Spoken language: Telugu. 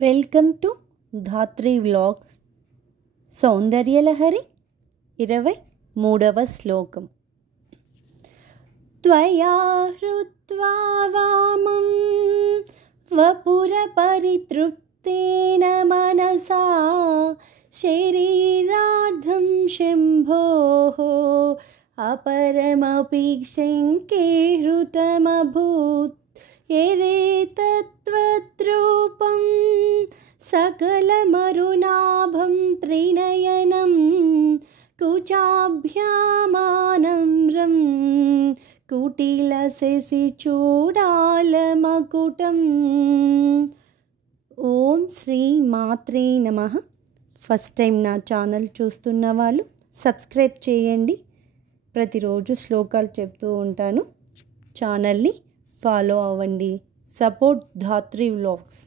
Welcome to Dhatri vlogs. Saundaryalahari 23వ శ్లోకం. త్వయా హృత్వా వామం వపురపరితృప్తేన మనసా శరీరార్థం శంభోః అపరమపి శంకే హృతమభూత్ ఏదేతత్వద్రూపం సకలమరుణాభం త్రినయనం కుచాభ్యామానమ్రం కుటిలశశి చూడాలమకుటం. ఓం శ్రీ మాత్రే నమః. ఫస్ట్ టైం నా ఛానల్ చూస్తున్న వాళ్ళు సబ్స్క్రైబ్ చేయండి. ప్రతిరోజు శ్లోకాలు చెప్తూ ఉంటాను. ఛానల్ని ఫాలో అవ్వండి. సపోర్ట్ ధాత్రి వ్లాగ్స్.